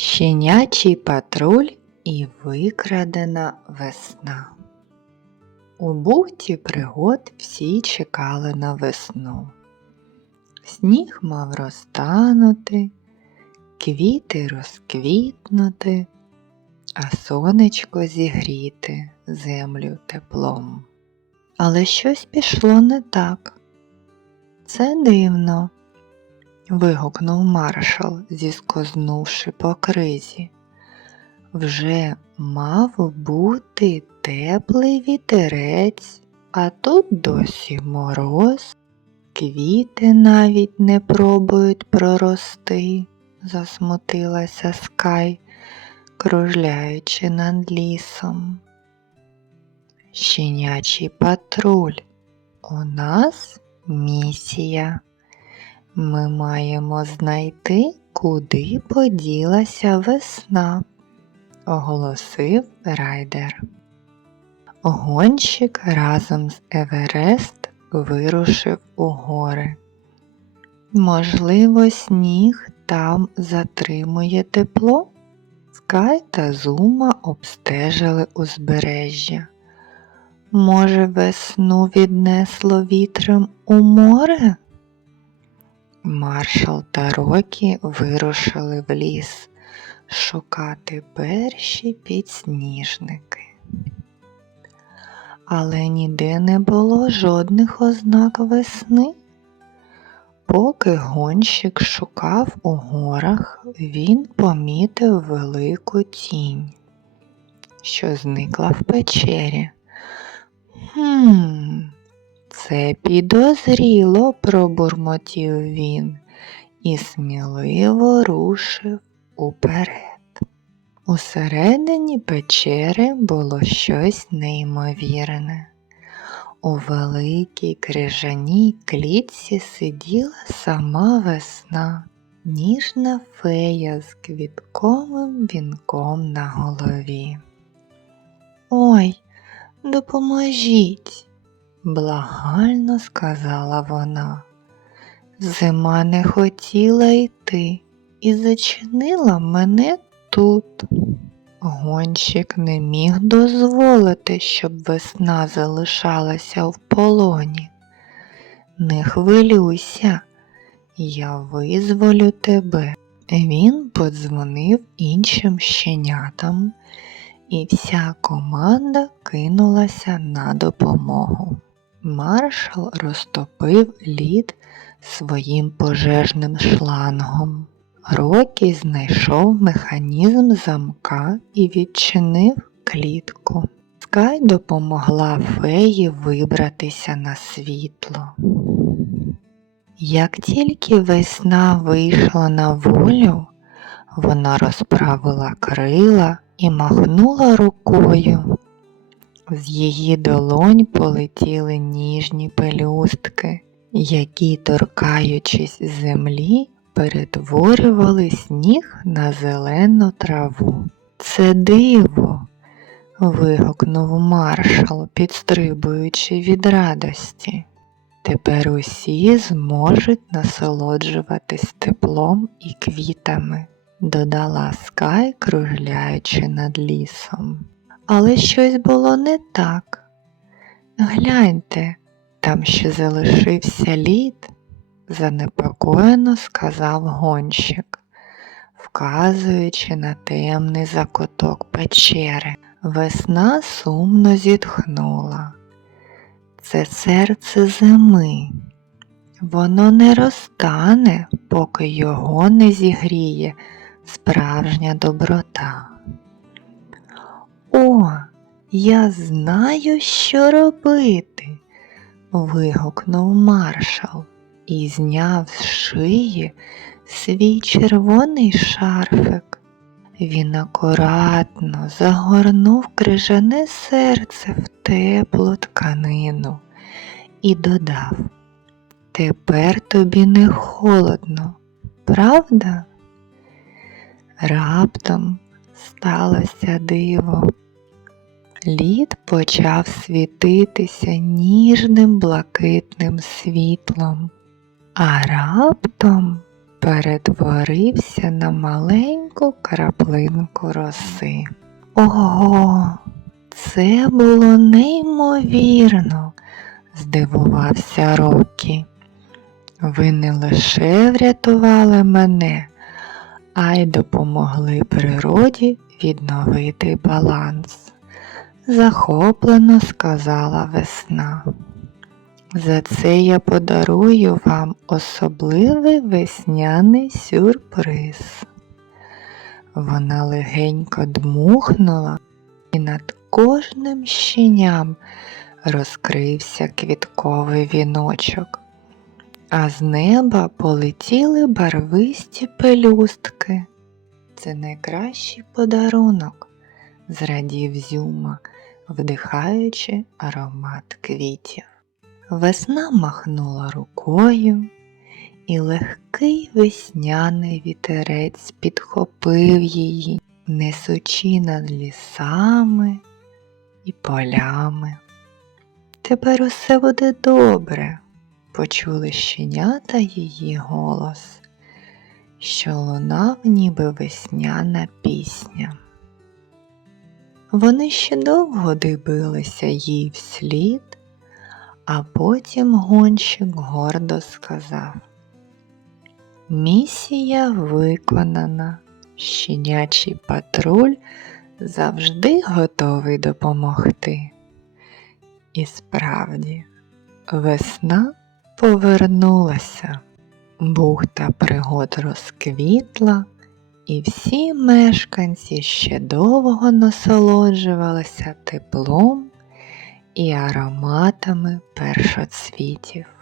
Щенячий патруль і викрадена весна. У бухті пригод всі чекали на весну. Сніг мав розтанути, квіти розквітнути, а сонечко зігріти землю теплом. Але щось пішло не так. Це дивно вигукнув маршал, зіскознувши по кризі. Вже мав бути теплий вітерець, а тут досі мороз, квіти навіть не пробують прорости, засмутилася скай, кружляючи над лісом. Щенячий патруль. У нас місія. Ми маємо знайти, куди поділася весна, оголосив райдер. Гонщик разом з Еверест вирушив у гори. Можливо, сніг там затримує тепло. Скай та Зума обстежили узбережжя. Може, весну віднесло вітром у море? Маршал та Рокі вирушили в ліс шукати перші підсніжники. Але ніде не було жодних ознак весни. Поки гонщик шукав у горах, він помітив велику тінь, що зникла в печері. Хм, це підозріло, пробурмотів він і сміливо рушив уперед. Усередині печери було щось неймовірне. У великій крижаній клітці сиділа сама весна, ніжна фея з квітковим вінком на голові. Ой, допоможіть, благально сказала вона. Зима не хотіла йти і зачинила мене тут. Гонщик не міг дозволити, щоб весна залишалася в полоні. Не хвилюйся, я визволю тебе. Він подзвонив іншим щенятам, і вся команда кинулася на допомогу. Маршал розтопив лід своїм пожежним шлангом. Рокі знайшов механізм замка і відчинив клітку. Скай допомогла феї вибратися на світло. Як тільки весна вийшла на волю, вона розправила крила і махнула рукою. З її долонь полетіли ніжні пелюстки, які, торкаючись землі, перетворювали сніг на зелену траву. Це диво. вигукнув маршал, підстрибуючи від радості. Тепер усі зможуть насолоджуватись теплом і квітами, додала Скай, кружляючи над лісом. Але щось було не так. Гляньте, там ще залишився лід, занепокоєно сказав гонщик, вказуючи на темний закуток печери. Весна сумно зітхнула. Це серце зими. Воно не розтане, поки його не зігріє справжня доброта. О, я знаю, що робити. вигукнув маршал і зняв з шиї свій червоний шарфик. Він акуратно загорнув крижане серце в теплу тканину і додав Тепер тобі не холодно, правда? Раптом сталося диво. Лід почав світитися ніжним блакитним світлом, а раптом перетворився на маленьку краплинку роси. Ого, це було неймовірно, здивувався Рокі. Ви не лише врятували мене, а й допомогли природі відновити баланс, захоплено сказала весна. За це я подарую вам особливий весняний сюрприз. Вона легенько дмухнула, і над кожним щеням розкрився квітковий віночок, а з неба полетіли барвисті пелюстки. Це найкращий подарунок, зрадів Зюма, вдихаючи аромат квітів. Весна махнула рукою, і легкий весняний вітерець підхопив її, несучи над лісами і полями. Тепер усе буде добре, почули щенята її голос, що лунав ніби весняна пісня. Вони ще довго дивилися їй вслід, а потім гонщик гордо сказав Місія виконана, щенячий патруль завжди готовий допомогти. І справді, весна повернулася, бухта пригод розквітла, і всі мешканці ще довго насолоджувалися теплом і ароматами першоцвітів.